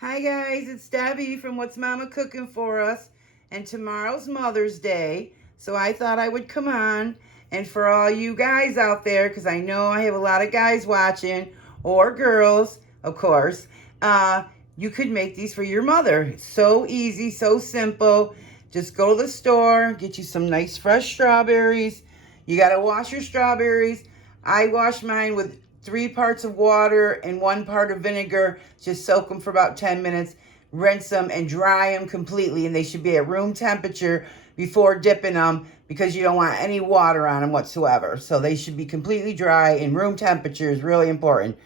Hi guys, it's Debbie from What's Mama Cooking For Us, and tomorrow's Mother's Day, so I thought I would come on, and for all you guys out there, because I know I have a lot of guys watching, or girls, of course, you could make these for your mother. It's so easy, so simple. Just go to the store, get you some nice fresh strawberries. You got to wash your strawberries. I wash mine with 3 parts of water and 1 part of vinegar. Just soak them for about 10 minutes, rinse them, and dry them completely. And they should be at room temperature before dipping them, because you don't want any water on them whatsoever. So they should be completely dry, and room temperature is really important.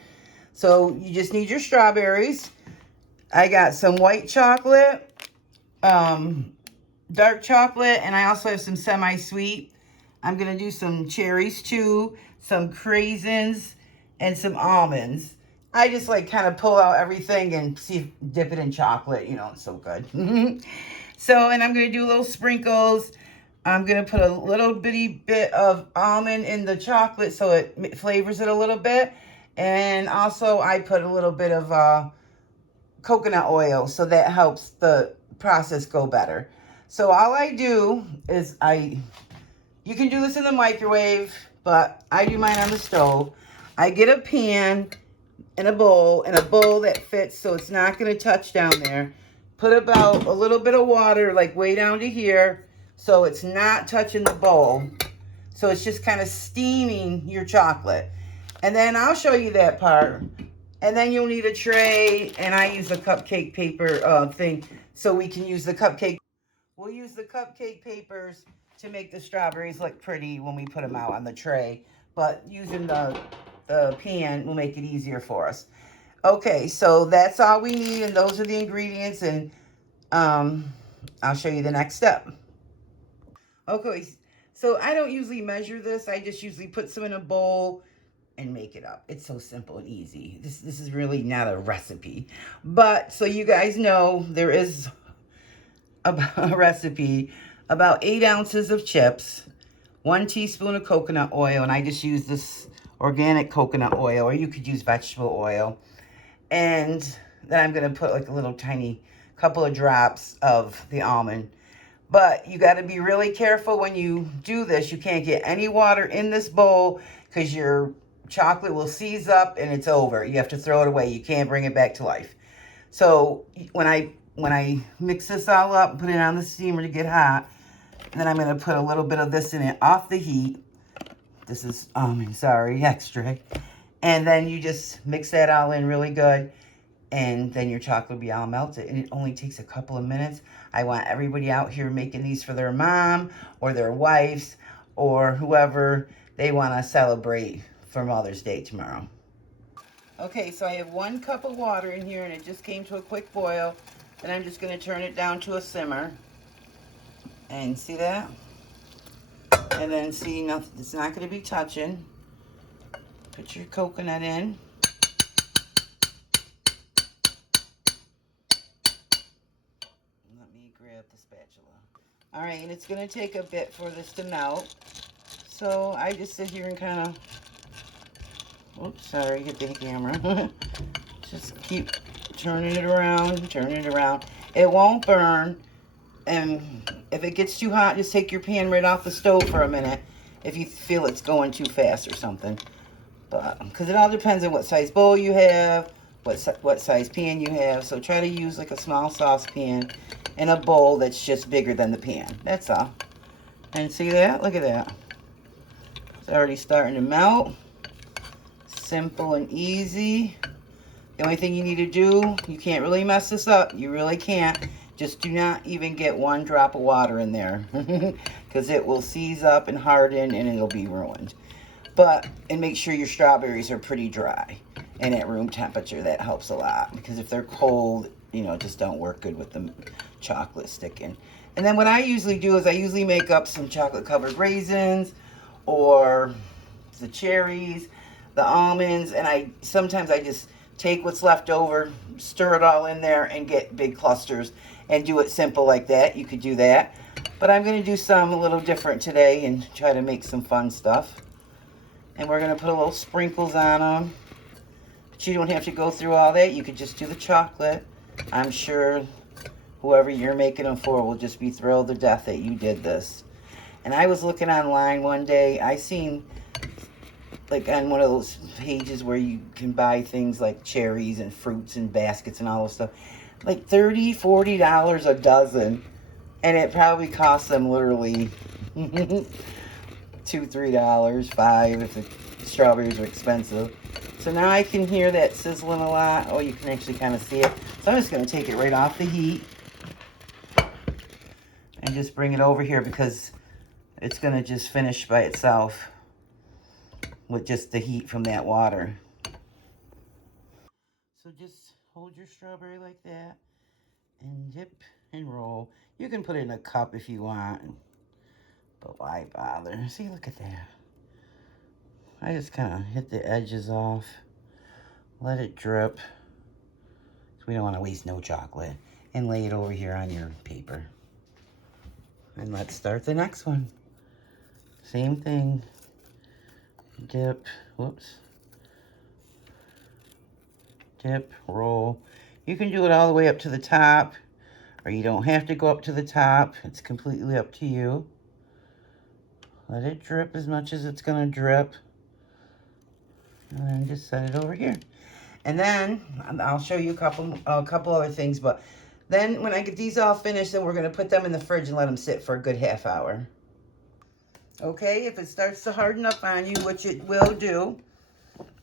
So you just need your strawberries. I got some white chocolate, dark chocolate, and I also have some semi-sweet. I'm going to do some cherries too, some craisins, and some almonds. I just like kind of pull out everything and dip it in chocolate. You know, it's so good. So, and I'm going to do little sprinkles. I'm going to put a little bitty bit of almond in the chocolate so it flavors it a little bit. And also I put a little bit of coconut oil, so that helps the process go better. So all I do is you can do this in the microwave, but I do mine on the stove. I get a pan and a bowl that fits so it's not going to touch down there. Put about a little bit of water, like way down to here, so it's not touching the bowl. So it's just kind of steaming your chocolate. And then I'll show you that part. And then you'll need a tray, and I use a cupcake paper thing, so we can use the cupcake. We'll use the cupcake papers to make the strawberries look pretty when we put them out on the tray. But using the pan will make it easier for us. Okay, so that's all we need, and those are the ingredients, and I'll show you the next step. Okay, so I don't usually measure this. I just usually put some in a bowl and make it up. It's so simple and easy. This is really not a recipe. But so you guys know, there is a recipe. About 8 ounces of chips, 1 teaspoon of coconut oil, and I just use this organic coconut oil, or you could use vegetable oil. And then I'm going to put like a little tiny couple of drops of the almond. But you got to be really careful when you do this. You can't get any water in this bowl, because your chocolate will seize up and it's over. You have to throw it away. You can't bring it back to life. So when I mix this all up and put it on the steamer to get hot, then I'm going to put a little bit of this in it off the heat. This is extra. And then you just mix that all in really good, and then your chocolate will be all melted. And it only takes a couple of minutes. I want everybody out here making these for their mom or their wives or whoever they want to celebrate for Mother's Day tomorrow. Okay, so I have 1 cup of water in here, and it just came to a quick boil. And I'm just going to turn it down to a simmer. And see that? And then see, nothing, it's not going to be touching. Put your coconut in. Let me grab the spatula. All right, and it's going to take a bit for this to melt. So I just sit here and kind of, oops, sorry, hit the camera. Just keep turning it around, It won't burn. And if it gets too hot, just take your pan right off the stove for a minute if you feel it's going too fast or something. But because it all depends on what size bowl you have, what size pan you have. So try to use like a small saucepan and a bowl that's just bigger than the pan. That's all. And see that? Look at that. It's already starting to melt. Simple and easy. The only thing you need to do, you can't really mess this up. You really can't. Just do not even get 1 drop of water in there, because it will seize up and harden and it'll be ruined. And make sure your strawberries are pretty dry and at room temperature. That helps a lot, because if they're cold, you know, just don't work good with the chocolate sticking. And then what I usually do is I usually make up some chocolate covered raisins, or the cherries, the almonds, and sometimes I just take what's left over, stir it all in there, and get big clusters and do it simple like that. You could do that. But I'm going to do some a little different today and try to make some fun stuff. And we're going to put a little sprinkles on them. But you don't have to go through all that. You could just do the chocolate. I'm sure whoever you're making them for will just be thrilled to death that you did this. And I was looking online one day. I seen, like, on one of those pages where you can buy things like cherries and fruits and baskets and all this stuff, like $30, $40 a dozen. And it probably costs them literally $2, $3, $5 if the strawberries are expensive. So now I can hear that sizzling a lot. Oh, you can actually kind of see it. So I'm just going to take it right off the heat and just bring it over here because it's going to just finish by itself with just the heat from that water. So just hold your strawberry like that and dip and roll. You can put it in a cup if you want, but why bother? See, look at that. I just kind of hit the edges off, let it drip. We don't want to waste no chocolate. And lay it over here on your paper. And let's start the next one. Same thing. Dip, whoops. Dip, roll. You can do it all the way up to the top, or you don't have to go up to the top. It's completely up to you. Let it drip as much as it's gonna drip. And then just set it over here. And then I'll show you a couple other things, but then when I get these all finished, then we're gonna put them in the fridge and let them sit for a good half hour. Okay, if it starts to harden up on you, which it will do,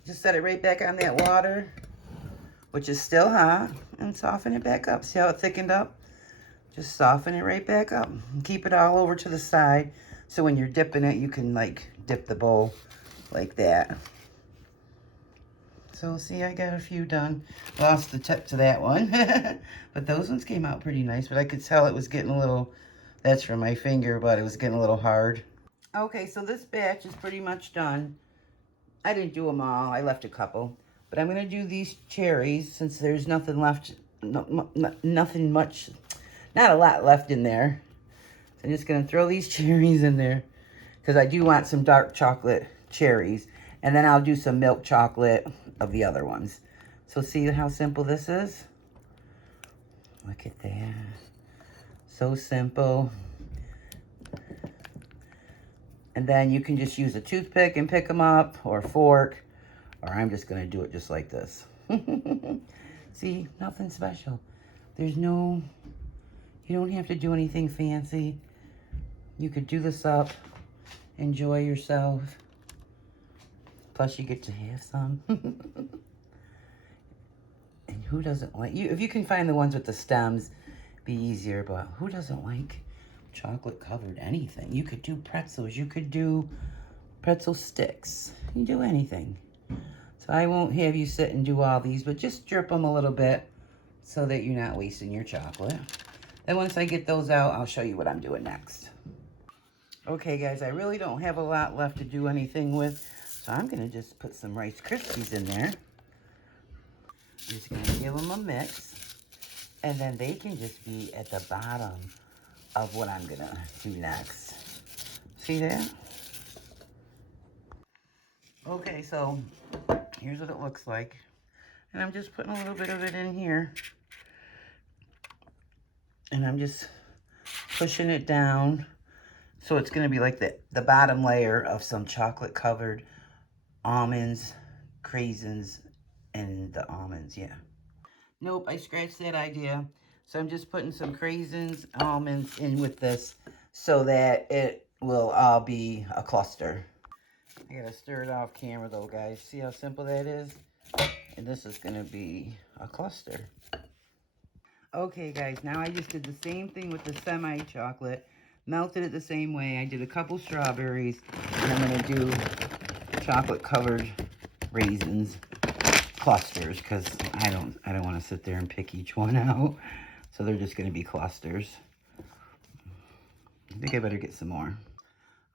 just set it right back on that water, which is still hot, and soften it back up. See how it thickened up? Just soften it right back up. And keep it all over to the side, so when you're dipping it, you can like dip the bowl like that. So see, I got a few done. Lost the tip to that one. But those ones came out pretty nice. But I could tell it was getting a little, that's from my finger, but it was getting a little hard. Okay, so this batch is pretty much done. I didn't do them all. I left a couple. But I'm going to do these cherries since there's nothing left. Nothing much. Not a lot left in there. So I'm just going to throw these cherries in there. Because I do want some dark chocolate cherries. And then I'll do some milk chocolate of the other ones. So see how simple this is? Look at that. So simple. And then you can just use a toothpick and pick them up, or a fork. Or I'm just going to do it just like this. See, nothing special. There's no, you don't have to do anything fancy. You could do this up, enjoy yourself. Plus, you get to have some. And who doesn't like you? If you can find the ones with the stems, be easier. But who doesn't like chocolate covered anything? You could do pretzels. You could do pretzel sticks. You can do anything. So I won't have you sit and do all these, but just drip them a little bit so that you're not wasting your chocolate. Then once I get those out, I'll show you what I'm doing next. Okay, guys, I really don't have a lot left to do anything with. So I'm going to just put some Rice Krispies in there. I'm just going to give them a mix. And then they can just be at the bottom of what I'm going to do next. See that? Okay, so here's what it looks like. And I'm just putting a little bit of it in here. And I'm just pushing it down. So it's going to be like the bottom layer of some chocolate covered almonds, craisins, and the almonds, yeah. Nope, I scratched that idea. So I'm just putting some craisins, almonds in with this so that it will all be a cluster. I gotta stir it off camera though, guys. See how simple that is? And this is gonna be a cluster. Okay, guys, now I just did the same thing with the semi-chocolate. Melted it the same way. I did a couple strawberries, and I'm gonna do chocolate covered raisins clusters because I don't want to sit there and pick each one out. So they're just going to be clusters. I think I better get some more.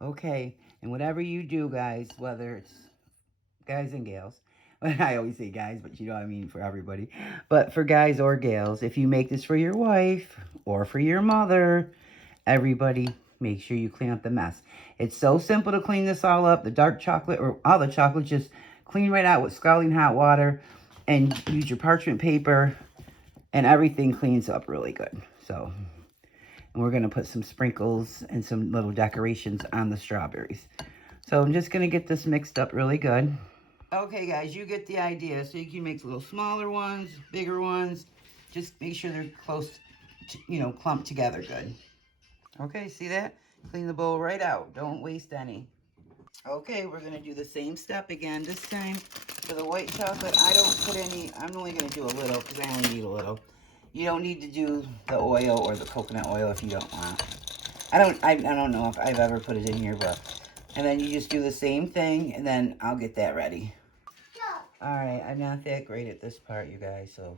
Okay, and whatever you do, guys, whether it's guys and gals, I always say guys, but you know what I mean for everybody. But for guys or gals, if you make this for your wife or for your mother, everybody, make sure you clean up the mess. It's so simple to clean this all up. The dark chocolate or all the chocolate, just clean right out with scalding hot water and use your parchment paper and everything cleans up really good. So, and we're going to put some sprinkles and some little decorations on the strawberries. So I'm just going to get this mixed up really good. Okay, guys, you get the idea. So you can make little smaller ones, bigger ones. Just make sure they're close, to, you know, clumped together good. Okay, see that? Clean the bowl right out. Don't waste any. Okay, we're going to do the same step again. This time, for the white chocolate, I don't put any. I'm only going to do a little because I only need a little. You don't need to do the oil or the coconut oil if you don't want. I don't know if I've ever put it in here, but... And then you just do the same thing, and then I'll get that ready. Alright, I'm not that great at this part, you guys, so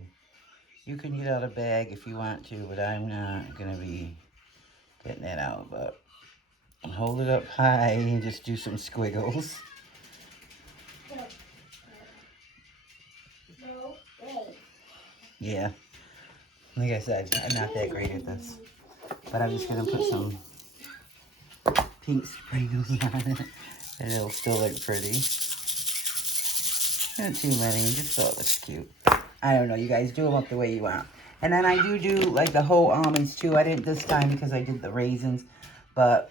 you can get out a bag if you want to, but I'm not going to be getting that out. But hold it up high and just do some squiggles. Yeah, like I said, I'm not that great at this, but I'm just going to put some pink sprinkles on it, and it'll still look pretty. Not too many, just so it looks cute. I don't know, you guys do them up the way you want. And then I do like the whole almonds too. I didn't this time because I did the raisins, but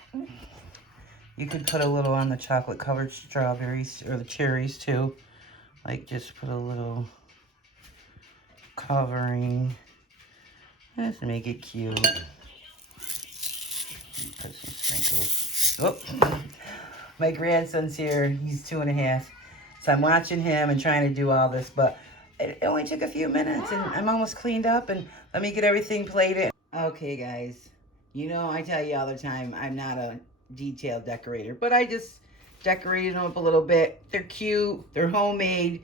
you could put a little on the chocolate covered strawberries or the cherries too. Like just put a little covering, just to make it cute. Put some sprinkles. Oh, my grandson's here. He's 2.5. So I'm watching him and trying to do all this, but it only took a few minutes and I'm almost cleaned up, and let me get everything plated. Okay, guys. You know, I tell you all the time, I'm not a detailed decorator, but I just decorated them up a little bit. They're cute. They're homemade.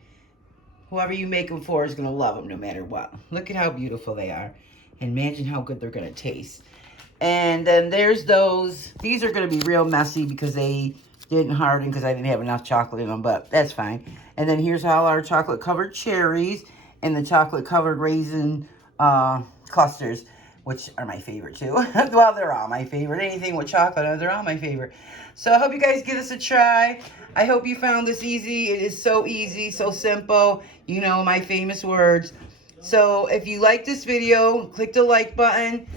Whoever you make them for is going to love them no matter what. Look at how beautiful they are. And imagine how good they're going to taste. And then there's those. These are going to be real messy because they didn't harden because I didn't have enough chocolate in them, but that's fine. And then here's all our chocolate-covered cherries and the chocolate-covered raisin clusters, which are my favorite too. Well, they're all my favorite. Anything with chocolate, they're all my favorite. So I hope you guys give this a try. I hope you found this easy. It is so easy, so simple. You know my famous words. So if you like this video, click the like button.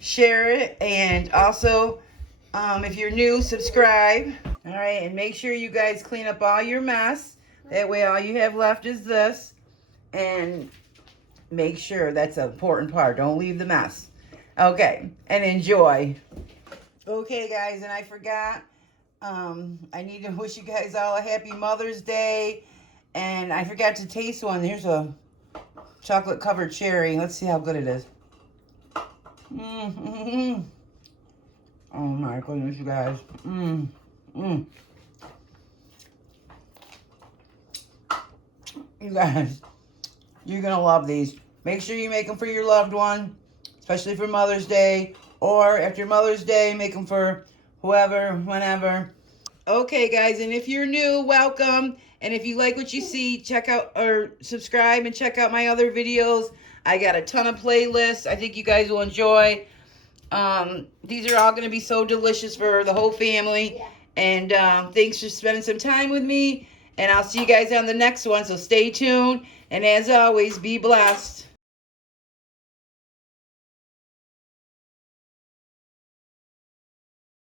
Share it, and also if you're new, subscribe. All right, and make sure you guys clean up all your mess. That way all you have left is this, and make sure that's an important part. Don't leave the mess. Okay, and enjoy. Okay, guys, and I forgot, I need to wish you guys all a happy Mother's Day, and I forgot to taste one. Here's a chocolate covered cherry. Let's see how good it is. Oh my goodness, you guys. You guys, you're gonna love these. Make sure you make them for your loved one, especially for Mother's Day, or after Mother's Day, make them for whoever, whenever. Okay, guys, and if you're new, welcome. And if you like what you see, check out or subscribe and check out my other videos. I got a ton of playlists I think you guys will enjoy. These are all going to be so delicious for the whole family. Yeah. And thanks for spending some time with me. And I'll see you guys on the next one. So stay tuned. And as always, be blessed.